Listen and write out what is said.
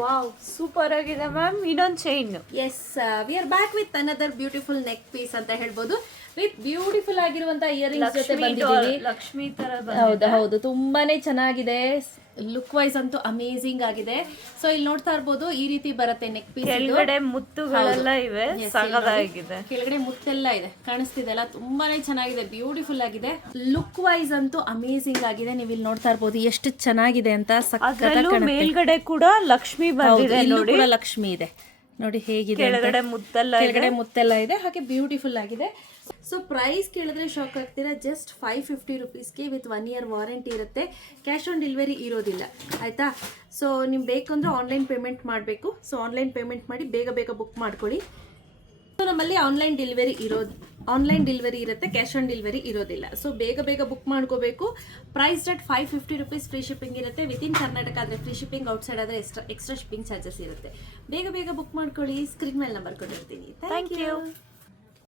Wow, super ಆಗಿದೆ ma'am. ಇನ್ನೊಂದು chain. Yes, we are back with another beautiful neck piece ಅಂತ ಹೇಳ್ಬೋದು. With beautiful ಆಗಿರುವಂತ ಇಯರಿಂಗ್ಸ್ ಜೊತೆ ಬಂದಿದ್ದೀವಿ. ಲಕ್ಷ್ಮಿ ತರ ಹೌದು ಹೌದು, ತುಂಬಾನೇ ಚೆನ್ನಾಗಿದೆ. ಲುಕ್ ವೈಸ್ ಅಂತೂ ಅಮೇಸಿಂಗ್ ಆಗಿದೆ. ಸೊ ಇಲ್ಲಿ ನೋಡ್ತಾ ಇರ್ಬೋದು, ಈ ರೀತಿ ಬರುತ್ತೆ ನೆಕ್ ಪೀಸ್. ಕೆಳಗಡೆ ಮುತ್ತುಗಳೆಲ್ಲ ಇವೆ, ಸಗದಾಗಿದೆ. ಕೆಳಗಡೆ ಮುತ್ತೆಲ್ಲ ಇದೆ, ಕಾಣಿಸ್ತಿದೆಲ್ಲ, ತುಂಬಾನೇ ಚೆನ್ನಾಗಿದೆ, ಬ್ಯೂಟಿಫುಲ್ ಆಗಿದೆ. ಲುಕ್ ವೈಸ್ ಅಂತೂ ಅಮೇಸಿಂಗ್ ಆಗಿದೆ. ನೀವು ಇಲ್ಲಿ ನೋಡ್ತಾ ಇರ್ಬೋದು ಎಷ್ಟು ಚೆನ್ನಾಗಿದೆ ಅಂತ. ಅದ್ರಲ್ಲೂ ಮೇಲ್ಗಡೆ ಕೂಡ ಲಕ್ಷ್ಮಿ ಬಂದಿದೆ ನೋಡಿ, ಲಕ್ಷ್ಮಿ ಇದೆ ನೋಡಿ ಹೇಗಿದೆ. ಕೆಳಗಡೆ ಮುತ್ತೆಲ್ಲ ಇದೆ, ಹಾಗೆ ಬ್ಯೂಟಿಫುಲ್ ಆಗಿದೆ. ಸೊ ಪ್ರೈಸ್ ಕೇಳಿದ್ರೆ ಶಾಕ್ ಆಗ್ತೀರಾ. ಜಸ್ಟ್ 550 ರುಪೀಸ್ಗೆ ವಿತ್ 1 year ವಾರಂಟಿ ಇರುತ್ತೆ. ಕ್ಯಾಶ್ ಆನ್ ಡೆಲಿವರಿ ಇರೋದಿಲ್ಲ, ಆಯ್ತಾ. ಸೊ ನಿಮ್ಗೆ ಬೇಕಂದ್ರೆ ಆನ್ಲೈನ್ ಪೇಮೆಂಟ್ ಮಾಡಬೇಕು. ಸೊ ಆನ್ಲೈನ್ ಪೇಮೆಂಟ್ ಮಾಡಿ ಬೇಗ ಬುಕ್ ಮಾಡ್ಕೊಳ್ಳಿ. ಸೊ ನಮ್ಮಲ್ಲಿ ಆನ್ಲೈನ್ ಡೆಲಿವರಿ ಇರುತ್ತೆ, ಕ್ಯಾಶ್ ಆನ್ ಡೆಲಿವರಿ ಇರೋದಿಲ್ಲ. ಸೊ ಬೇಗ ಬುಕ್ ಮಾಡ್ಕೋಬೇಕು. Price rate 550 rupees. Free shipping ಇರುತ್ತೆ. ವಿತಿನ್ ಕರ್ನಾಟಕ ಆದರೆ ಫ್ರೀ ಶಿಪ್ಪಿಂಗ್, ಔಟ್ಸೈಡ್ ಆದರೆ ಎಕ್ಸ್ಟ್ರಾ ಶಿಪ್ಪಿಂಗ್ ಚಾರ್ಜಸ್ ಇರುತ್ತೆ. ಬೇಗ ಬುಕ್ ಮಾಡ್ಕೊಳ್ಳಿ. ಸ್ಕ್ರೀನ್ ಮೇಲೆ ನಂಬರ್ ಕೊಟ್ಟಿರ್ತೀನಿ. Thank you.